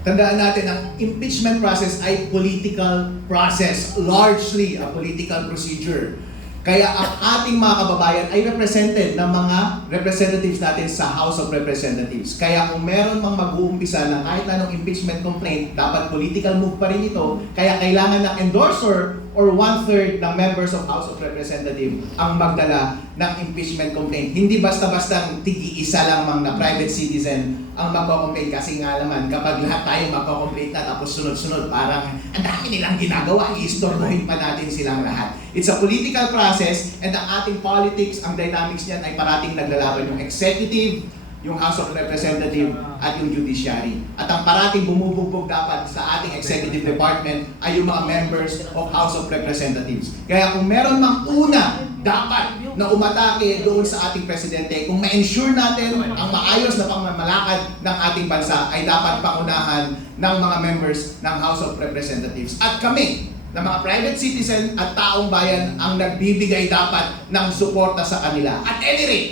Tandaan natin, ang impeachment process ay political process, largely a political procedure. Kaya ang ating mga kababayan ay represented ng mga representatives natin sa House of Representatives. Kaya kung meron mang mag-uumpisa ng kahit anong impeachment complaint, dapat political move pa rin ito. Kaya kailangan ng endorser or 1/3 ng members of House of Representatives ang magdala ng impeachment complaint. Hindi basta-basta tigi-isa lang na private citizen ang magko-complain, kasi nga naman kapag lahat tayo magko-complain na tapos sunod-sunod parang ang dami nilang ginagawa, i-istorbohin pa natin silang lahat. It's a political process, and ang ating politics, ang dynamics niyan ay parating naglalaban yung executive, yung House of Representatives at yung judiciary. At ang parating bumubugbog dapat sa ating executive department ay yung mga members of House of Representatives. Kaya kung meron mang una dapat na umatake doon sa ating presidente, kung ma-ensure natin ang maayos na pamamalakad ng ating bansa, ay dapat pangunahan ng mga members ng House of Representatives. At kami, na mga private citizen at taong bayan, ang nagbibigay dapat ng suporta sa kanila. At any rate,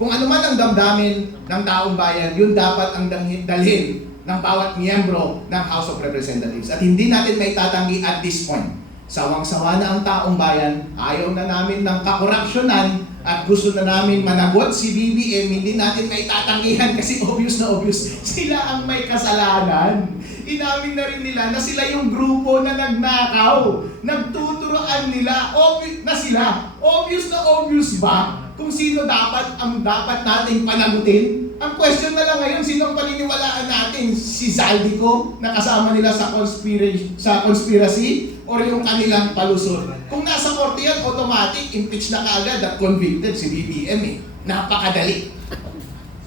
kung ano man ang damdamin ng taong bayan, yun dapat ang dalhin ng bawat miyembro ng House of Representatives. At hindi natin may tatanggi at this point. Sawang-sawa na ang taong bayan, ayaw na namin ng kakorupsyonan at gusto na namin managot si BBM, hindi natin may tatanggihan kasi obvious na obvious. Sila ang may kasalanan. Inamin na rin nila na sila yung grupo na nagnakaw. Nagtuturoan nila. Obvious na sila. Obvious na obvious ba kung sino ang dapat nating panagutin? Ang question na lang ngayon, sino ang paniniwalaan natin? Si Zaldico na kasama nila sa conspiracy or yung kanilang palusot? Kung nasa korte yan, automatic, impeach na kaagad at convicted si BBM eh. Napakadali.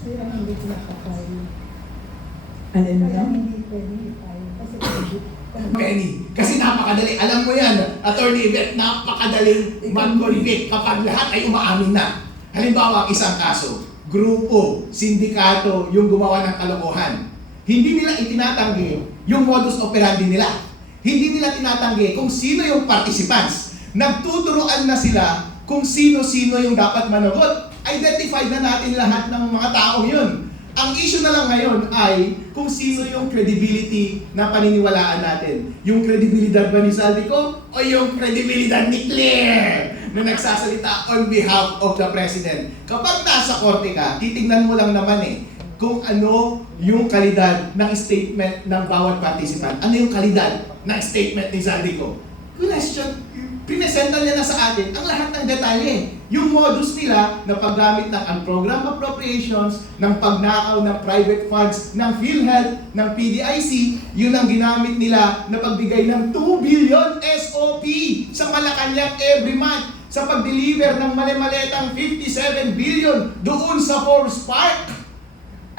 Kaya hindi pinapakain. Ano Kaya na? hindi pwede tayo. Penny, kasi napakadali. Alam mo yan, Attorney Yvette, napakadaling mag-convict kapag lahat ay umaamin na. Halimbawa, isang kaso, grupo, sindikato yung gumawa ng kalokohan. Hindi nila itinatanggi yung modus operandi nila. Hindi nila tinatanggi kung sino yung participants. Nagtuturoan na sila kung sino-sino yung dapat managot. Identified na natin lahat ng mga taong yun. Ang issue na lang ngayon ay kung sino yung credibility na paniniwalaan natin. Yung credibilidad ba ni Zaldico o yung credibilidad ni Claire na nagsasalita on behalf of the President? Kapag nasa korte ka, titignan mo lang naman kung ano yung kalidad ng statement ng bawat participant. Ano yung kalidad ng statement ni Zaldico? Pinesenta niya na sa atin ang lahat ng detalye. Yung modus nila na paggamit ng unprogrammed appropriations, ng pagnakaw ng private funds, ng PhilHealth, ng PDIC, yun ang ginamit nila na pagbigay ng 2 billion SOP sa Malacanang every month, sa pag-deliver ng mali-maletang 57 billion doon sa Forbes Park.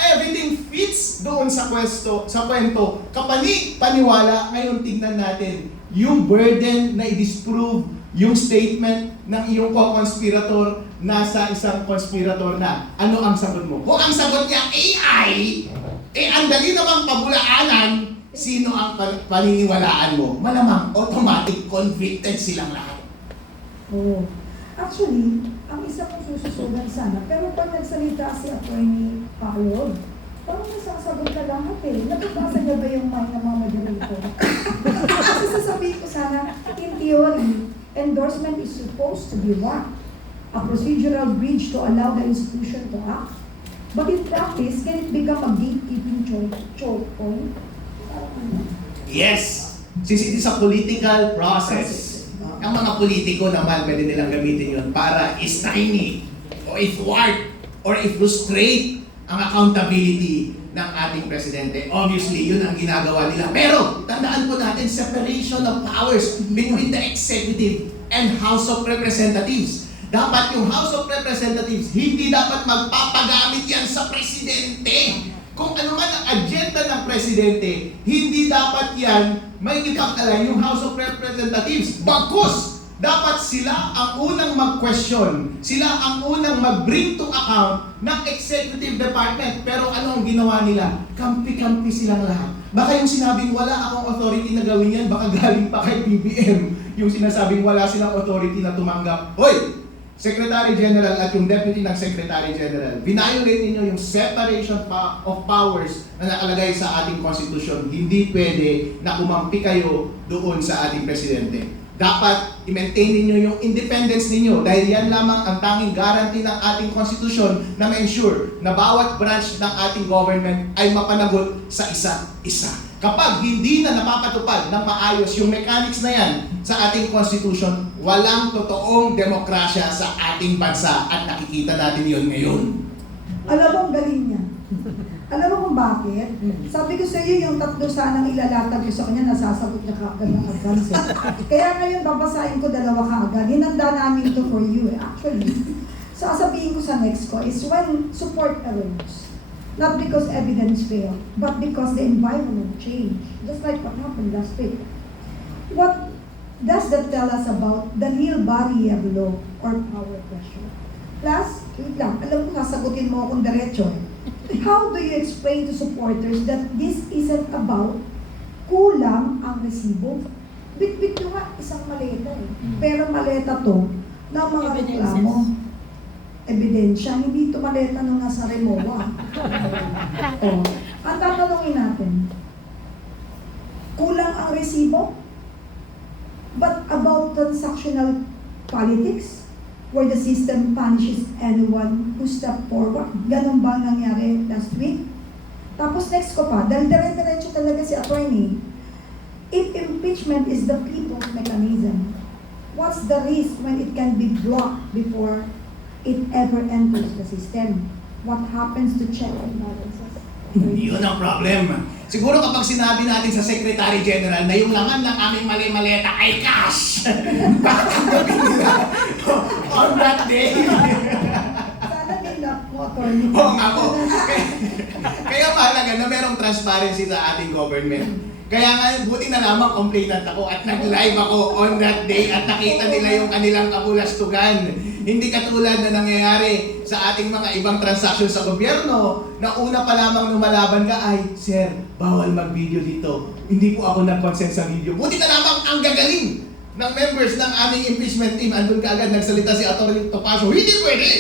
Everything fits doon sa kwento. Kapani-paniwala, ngayon tignan natin yung burden na i-disprove yung statement ng iyong co-conspirator nasa isang conspirator na. Ano ang sagot mo? Kung ang sagot niya AI, ang dali namang pabulaanan, sino ang paniniwalaan mo? Malamang automatic convicted silang lahat. Oo. Actually, ang isa kong sususugan sana, pero pag nagsalita si Attorney Harold, parang nasasagot na lahat Nababasa niya ba yung mind ng mga moderator? Kasi sasabihin ko sana, in theory, endorsement is supposed to be what? A procedural bridge to allow the institution to act. But in practice, can it become a gatekeeping choke point? Yes! Since it is a political process, ang mga politiko naman, pwede nilang gamitin yun para i-stymie o i-thwart or i-frustrate ang accountability ng ating presidente. Obviously, yun ang ginagawa nila. Pero, tandaan po natin, separation of powers between the executive and House of Representatives. Dapat yung House of Representatives, hindi dapat magpapagamit yan sa presidente. Kung ano man ang agenda ng presidente, hindi dapat yan may ipagkalay yung House of Representatives. Bagkus, dapat sila ang unang mag-question, sila ang unang mag-bring to account ng executive department. Pero ano ang ginawa nila? Kampi-kampi silang lahat. Baka yung sinabing wala akong authority na gawin yan, baka galing pa kay BBM. Yung sinasabing wala silang authority na tumanggap. Hoy! Secretary General at yung Deputy ng Secretary General, violate ninyo yung separation of powers na nakalagay sa ating konstitusyon. Hindi pwede na kumampi kayo doon sa ating Presidente. Dapat i-maintain ninyo yung independence ninyo dahil yan lamang ang tanging guarantee ng ating konstitusyon na ma-ensure na bawat branch ng ating government ay mapanagot sa isa't isa. Kapag hindi na napapatupad ng maayos yung mechanics na yan sa ating constitution, walang totoong demokrasya sa ating bansa at nakikita natin yun ngayon. Alam mo, ang galing niya. Alam mo kung bakit? Sabi ko sa iyo, yung tatlo sanang ilalatag ko sa kanya, nasasagot niya kaagad ng advance. Kaya ngayon, babasahin ko dalawa kaagad. Hinanda namin ito for you, actually. Sasabihin ko sa next ko is when support arose. Not because evidence failed, but because the environment changed. Just like what happened last week. What does that tell us about the real body of law or power pressure? Plus, wait lang, alam ko sasagutin mo akong diretso. How do you explain to supporters that this isn't about kulang ang resibo? Bit-bit nyo nga, isang maleta eh. Pero maleta to ng mga reklamo. Ebidensya, hindi ito maleta nung nasa Remoa. Ang tatanungin natin, kulang ang resibo? But about transactional politics, where the system punishes anyone who step forward? Ganun ba ang nangyari last week? Tapos next ko pa, dahil dire-diretso talaga si attorney, if impeachment is the people's mechanism, what's the risk when it can be blocked before it ever enters the system? What happens to check and balances? Yun ang problem. Siguro kapag sinabi natin sa Secretary General na yung laman ng aming mali-maleta ay cash, tatanggapin nila on that day. Sana din na po, attorney. Oo nga po. Kaya mahalaga na merong transparency sa ating government. Kaya nga, buti na lamang complainant ako at nag-live ako on that day at nakita nila yung kanilang kabulastugan. Hindi katulad na nangyayari sa ating mga ibang transaction sa gobyerno na una pa lamang lumalaban ka ay, Sir, bawal mag-video dito. Hindi po ako nag-consent sa video. Buti na lamang ang gagaling ng members ng aming impeachment team. Andun ka agad nagsalita si Atty. Topacio, hindi pwede!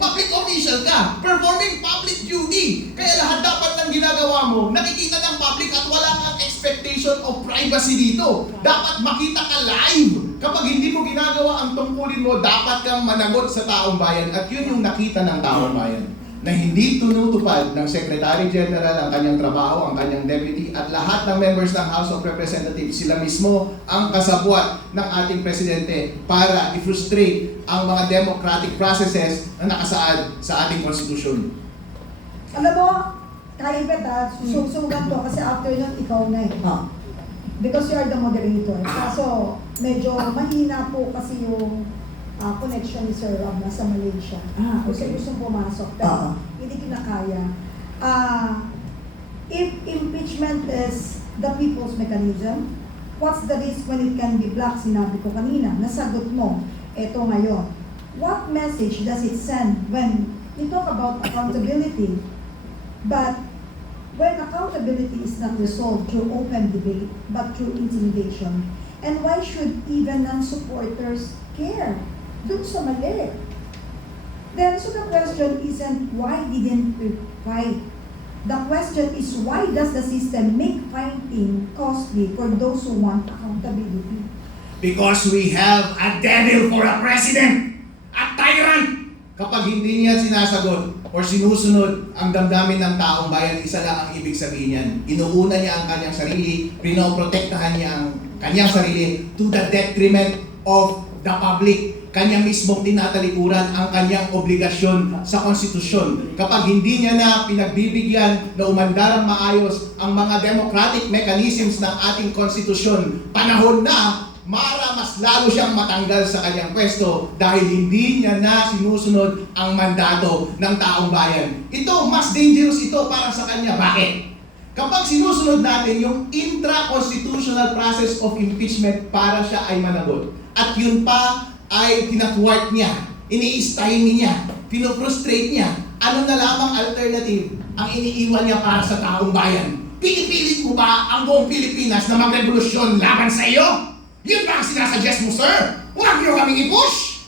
Public official ka, performing public duty. Kaya lahat dapat ng ginagawa mo, nakikita ng public at wala kang expectation of privacy dito. Dapat makita ka live. Kapag hindi mo ginagawa ang tungkulin mo, dapat kang managot sa taong bayan. At yun yung nakita ng taong bayan. Na hindi tunutupad ng Secretary General ang kanyang trabaho, ang kanyang deputy, at lahat ng members ng House of Representatives, sila mismo ang kasabwat ng ating Presidente para i-frustrate ang mga democratic processes na nakasaad sa ating konstitusyon. Alam mo, Kaibet ha, susugan to kasi after nun ikaw na eh. Because you are the moderator. Kaso medyo mahina po kasi yung connection ni Sir Rob nasa Malaysia. Kasi gustong pumasok pero hindi kinakaya. If impeachment is the people's mechanism, what's the risk when it can be blocked? Sinabi ko kanina, nasagot mo. Eto ngayon. What message does it send when we talk about accountability, but when accountability is not resolved through open debate, but through intimidation? And why should even non-supporters care? Dun sa mali. Then, so the question isn't why didn't we fight? The question is why does the system make fighting costly for those who want accountability? Because we have a devil for a president! A tyrant! Kapag hindi niya sinasagot or sinusunod ang damdamin ng taong bayan, isa lang ang ibig sabihin niyan. Inuuna niya ang kanyang sarili, pinoprotektahan niya ang kanyang sarili to the detriment of the public. Kanya mismong tinatalikuran ang kanyang obligasyon sa konstitusyon. Kapag hindi niya na pinagbibigyan na umandarang maayos ang mga democratic mechanisms ng ating konstitusyon, panahon na mas lalo siyang matanggal sa kanyang pwesto dahil hindi niya na sinusunod ang mandato ng taong bayan. Ito, mas dangerous ito para sa kanya. Bakit? Kapag sinusunod natin yung intra-constitutional process of impeachment para siya ay managot, at yun pa ay tinatwart niya, ini-stymie niya, pinofrustrate niya, ano na lamang alternative ang iniiwan niya para sa taong bayan? Pinipilit mo ba ang buong Pilipinas na magrevolusyon laban sa iyo? Yun ba ang sinasuggest mo, sir? Huwag niyo kaming i-push!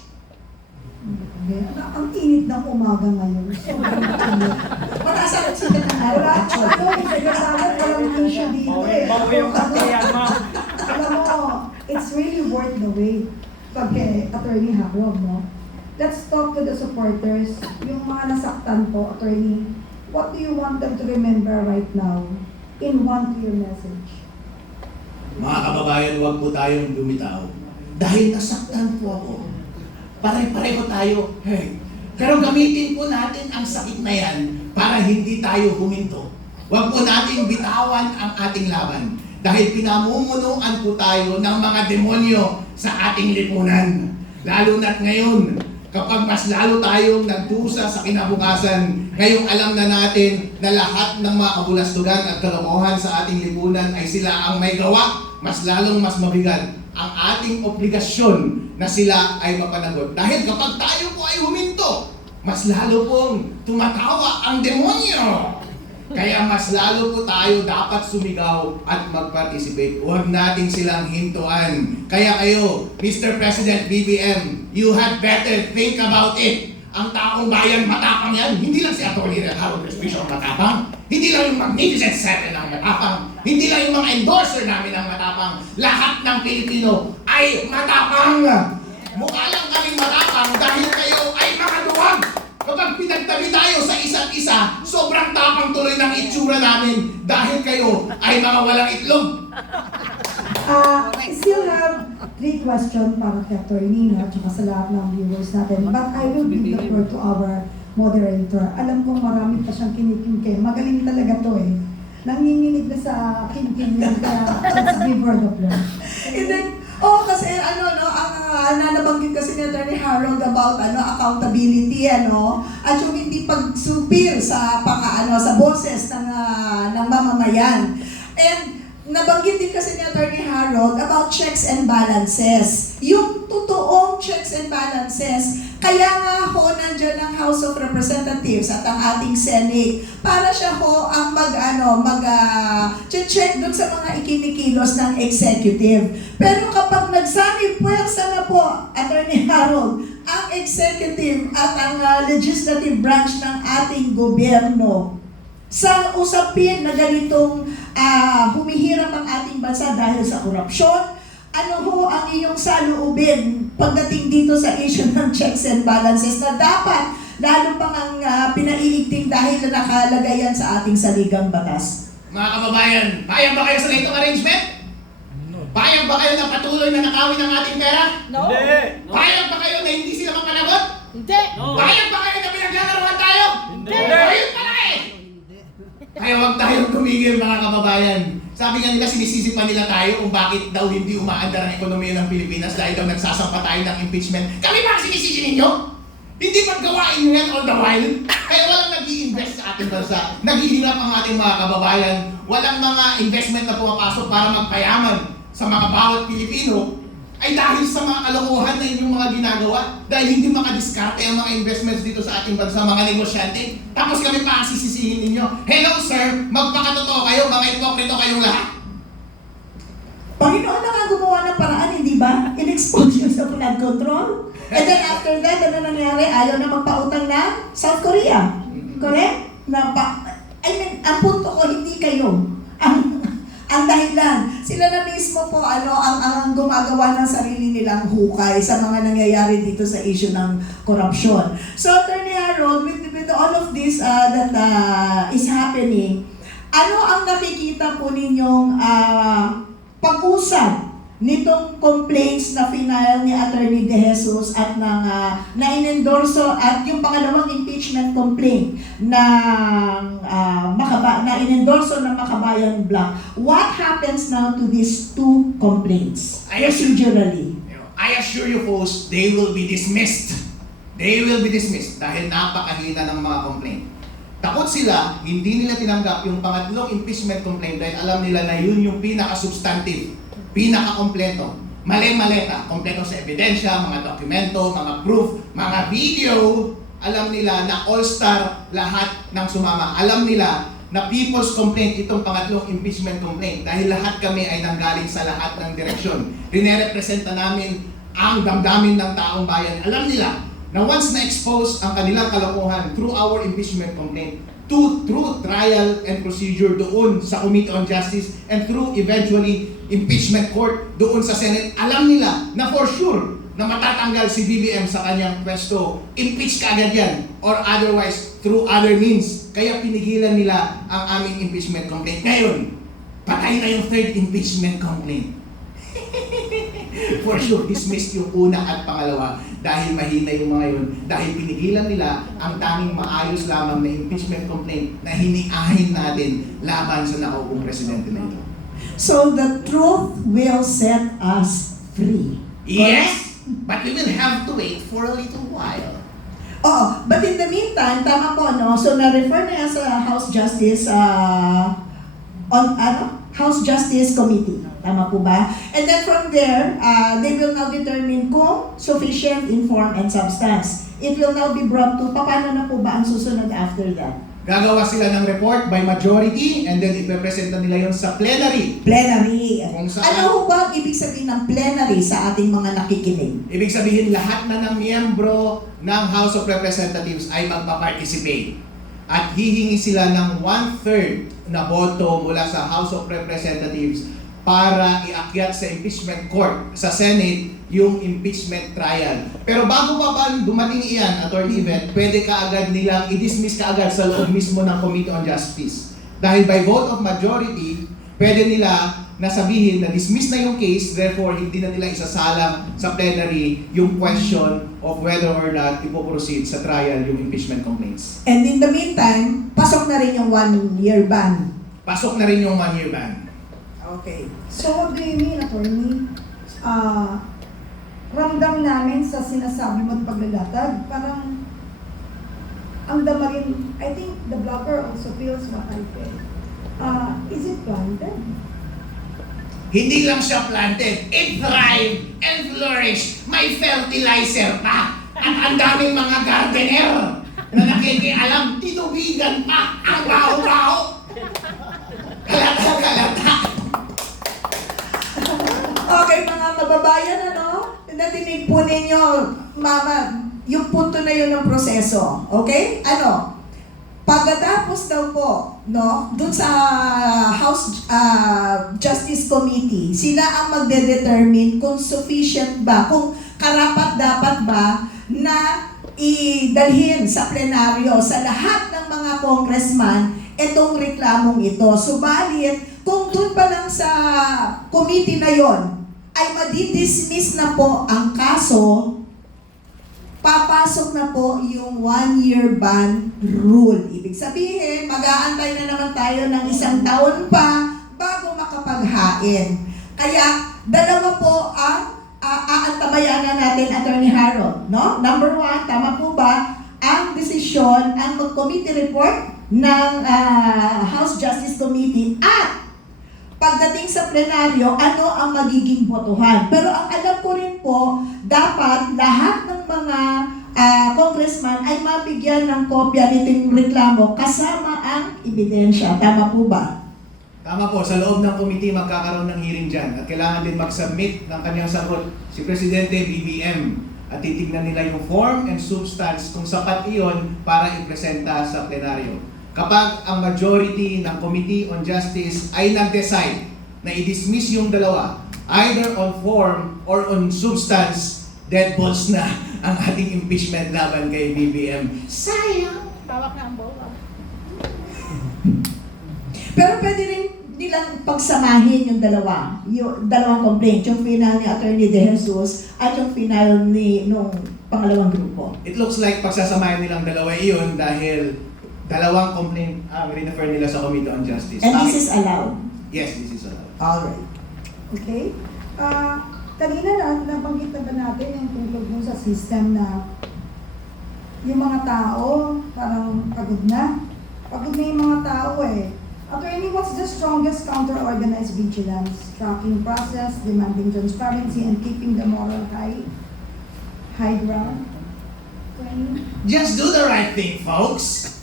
Ang init ng umaga ngayon. Sobrang init. Mataas ang sikat ng araw. Wala, ano, ikagasagan, walang issue dito eh. Bawi yung kakayan mo. Alam mo, it's really worth the wait. Pag kay Attorney Harold, no? Let's talk to the supporters. Yung mga nasaktan po, Attorney, what do you want them to remember right now in one clear message? Mga kababayan, huwag po tayong lumitaw. Dahil nasaktan po ako. Pare-pareho tayo. Hey. Pero gamitin po natin ang sakit na yan para hindi tayo huminto. Huwag po nating bitawan ang ating laban. Dahil pinamumunuan po tayo ng mga demonyo sa ating lipunan. Lalo na't ngayon, kapag mas lalo tayong nagdusa sa kinabukasan, ngayong alam na natin na lahat ng mga kabulastugan at kalokohan sa ating lipunan ay sila ang may gawa, mas lalong mas mabigat ang ating obligasyon na sila ay mapanagot. Dahil kapag tayo po ay huminto, mas lalo pong tumatawa ang demonyo. Kaya mas lalo po tayo dapat sumigaw at mag-participate. Huwag nating silang hintuan. Kaya kayo, Mr. President BBM, you had better think about it. Ang taong bayan, matapang yan. Hindi lang si Atty. Harold Respicio ang matapang. Hindi lang yung Magnificent Seven ang matapang. Hindi lang yung mga endorser namin ang matapang. Lahat ng Pilipino ay matapang. Mukha lang kaming matapang dahil kayo ay mga duwag. Kapag pinagtabi tayo sa isa't isa, sobrang tapang tuloy ng itsura namin dahil kayo ay mga walang itlog. I still have 3 questions para kay Attorney, no? Tsaka sa lahat ng viewers natin. But I will give the floor to our moderator. Alam kong marami pa siyang kinikimkim. Magaling talaga to eh. Nanginginig na sa kimkim yan, kaya let's give her the floor. Kasi ano, no, ang nabanggit kasi ni Attorney Harold about accountability, at yung hindi pagsupir sa sa boses ng mamamayan. And nabanggit din kasi ni Attorney Harold about checks and balances. Yung totoong checks and balances, kaya nga ho nandiyan ang House of Representatives at ang ating Senate para siya ho ang check doon sa mga ikinikilos ng executive. Pero kapag nagsanib-puwersa na po, Attorney Harold, ang executive at ang legislative branch ng ating gobyerno sa usapin na ganitong humihirap ang ating bansa dahil sa korupsyon, ano ho ang iyong saloobin pagdating dito sa issue ng checks and balances na dapat lalo pang ang pinaiigting dahil na nakalagay yan sa ating saligang batas? Mga kababayan, payag ba kayo sa ganitong arrangement? Payag ba kayo na patuloy na nakawin ang ating pera? No. Payag ba kayo na hindi sila mapanagot? Hindi. No. Payag ba kayo na pinaglalaroan tayo? Hindi. Ayun pala eh! Kaya huwag tayong tumigil mga kababayan. Sabi nga nila, sinisisi pa nila tayo kung bakit daw hindi umaandar ang ekonomiya ng Pilipinas dahil daw nagsasampa tayo ng impeachment. Kami ba ang sinisisi ninyo? Hindi ba gawain nyo yan all the while? Kaya walang nag-i-invest sa ating bansa. Naghihirap ang ating mga kababayan. Walang mga investment na pumapasok para magpayaman sa mga bawat Pilipino ay dahil sa mga kalokohan na inyong mga ginagawa, dahil hindi makadiskarte ang mga investments dito sa ating bansa, mga negosyante. Tapos kami pa ang sisisihin ninyo. Hello sir, magpakatotoo kayo, mga ipokrito kayong lahat. Panginoon na nga gumawa ng paraan, hindi ba? In-expose yun sa flood control. And then after that, ano nangyari? Ayaw na magpautang na South Korea. Correct? Ang punto ko, hindi kayo. Ang dahilan, sila na mismo po ang gumagawa ng sarili nilang hukay sa mga nangyayari dito sa issue ng korupsyon. So, Attorney Harold, with all of this that is happening, ano ang nakikita po ninyong pag-usap nitong complaints na final ni Attorney De Jesus at na inendorso at yung pangalawang impeachment complaint na inendorso ng Makabayan Black? What happens now to these 2 complaints procedurally? I assure you folks, they will be dismissed. They will be dismissed dahil napakahina ng mga complaint. Takot sila, hindi nila tinanggap yung pangatlong impeachment complaint dahil alam nila na yun yung pinaka-substantive, pinaka-kompleto. Mali-maleta, kompleto sa ebidensya, mga dokumento, mga proof, mga video. Alam nila na all-star lahat ng sumama. Alam nila na people's complaint itong pangatlong impeachment complaint dahil lahat kami ay nanggaling sa lahat ng direksyon. Rinerepresenta namin ang damdamin ng taong bayan. Alam nila na once na-expose ang kanilang kalokohan through our impeachment complaint, through trial and procedure doon sa Committee on Justice and through eventually impeachment court doon sa Senate, alam nila na for sure na matatanggal si BBM sa kanyang pwesto, impeach kaagad yan, or otherwise through other means. Kaya pinigilan nila ang aming impeachment complaint. Ngayon, patay na yung third impeachment complaint. For sure, dismissed yung una at pangalawa dahil mahina yung mga yun. Dahil pinigilan nila ang tanging maayos lamang na impeachment complaint na hiniahin natin laban sa nakauupong presidente na ito. So the truth will set us free. Yes! But we will have to wait for a little while. Oo, but in the meantime, tama po, no? So na-refer na yan sa House Justice House Justice Committee. Tama po ba? And then from there, they will now determine kung sufficient in form and substance. It will now be brought to, paano na po ba ang susunod after that? Gagawa sila ng report by majority and then ipepresenta nila yon sa plenary. Plenary. Kung saan- Ano ho ba ang ibig sabihin ng plenary sa ating mga nakikinig? Ibig sabihin lahat na ng miyembro ng House of Representatives ay magpa-participate. At hihingi sila ng 1/3 na boto mula sa House of Representatives para iakyat sa impeachment court sa Senate yung impeachment trial. Pero bago pa ba dumating iyan, Attorney Yvette, pwede kaagad nilang i-dismiss kaagad sa loob mismo ng Committee on Justice. Dahil by vote of majority, pwede nila nasabihin na dismiss na yung case, therefore hindi na nila isasalang sa plenary yung question of whether or not ipoproceed sa trial yung impeachment complaints. And in the meantime, pasok na rin yung 1-year ban. Pasok na rin yung 1-year ban. Okay. So what do you mean, attorney? Ramdam namin sa sinasabi mo at paglalatag, parang ang damarin, I think the blogger also feels what I feel. Is it planted? Hindi lang siya planted, it thrived and flourished. May fertilizer pa. At ang daming mga gardener na nakikialam, tinubigan pa ang baho-baho. Kalata. Okay, mga kababayan, ano? Natinig po ninyo, mama, yung punto na yun ng proseso. Okay? Ano? Pagkatapos daw po, no, dun sa House Justice Committee, sila ang magde-determine kung sufficient ba, kung karapat-dapat ba na idalhin sa plenaryo sa lahat ng mga congressman itong reklamong ito. Subalit, kung dun pa lang sa committee na yon ay madidismiss na po ang kaso, papasok na po yung 1-year ban rule. Ibig sabihin, mag-aantay na naman tayo ng 1 taon pa bago makapaghain. Kaya, dalawa po ang aantabayanan natin, Attorney Harold. No? Number 1, tama po ba ang desisyon, ang committee report ng House Justice Committee at pagdating sa plenaryo, ano ang magiging botohan. Pero ang alam ko rin po, dapat lahat ng mga congressman ay mabigyan ng kopya nitong reklamo kasama ang ebidensya. Tama po ba? Tama po, sa loob ng committee magkakaroon ng hearing dyan at kailangan din mag-submit ng kanyang sagot si Presidente BBM at titignan nila yung form and substance kung sapat iyon para ipresenta sa plenaryo. Kapag ang majority ng Committee on Justice ay nag-decide na i-dismiss yung dalawa, either on form or on substance, dead balls na ang ating impeachment laban kay BBM. Sayang! Tawak na ang bola. Pero pwede rin nilang pagsamahin yung dalawang complaint, yung final ni Attorney De Jesus at yung final nung pangalawang grupo. It looks like pagsasamahin nilang dalawa iyon dahil dalawang complaint ang refer nila sa Committee on Justice. And this is allowed. Yes, this is allowed. Alright. Okay? Kanina na, nabanggit na ba natin yung tungkol mo sa system na yung mga tao parang pagod na? Pagod na yung mga tao eh. Attorney, what's the strongest counter-organized vigilance? Tracking process, demanding transparency, and keeping the moral high ground? Attorney? Just do the right thing, folks!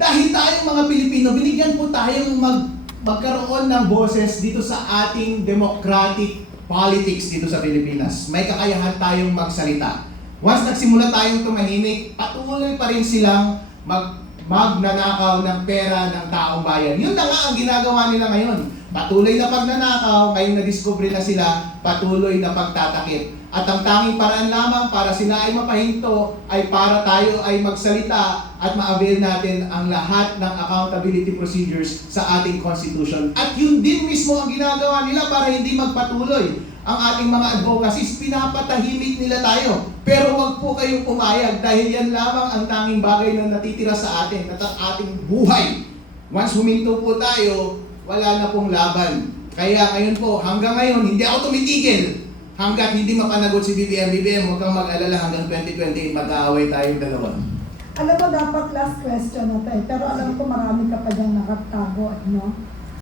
Dahil tayong mga Pilipino, binigyan po tayong magkaroon ng boses dito sa ating democratic politics dito sa Pilipinas. May kakayahan tayong magsalita. Once nagsimula tayong tumahimik, patuloy pa rin silang magnanakaw ng pera ng taong bayan. Yun na nga ang ginagawa nila ngayon. Patuloy na pagnanakaw, ngayong nadiscover na sila, patuloy na pagtatakip. At ang tanging paraan lamang para sila ay mapahinto ay para tayo ay magsalita at ma-avail natin ang lahat ng accountability procedures sa ating Constitution. At yun din mismo ang ginagawa nila para hindi magpatuloy ang ating mga advocacies. Pinapatahimik nila tayo. Pero wag po kayong pumayag dahil yan lamang ang tanging bagay na natitira sa atin at ang ating buhay. Once huminto po tayo, wala na pong laban. Kaya ngayon po, hanggang ngayon, hindi ako tumitigil. Hanggat hindi mapanagot si BBM, huwag kang mag-alala hanggang 2028, mag-aaway tayong dalawa. Alam mo, dapat last question na tayo, pero alam ko marami ka pa dyan nakatago, no?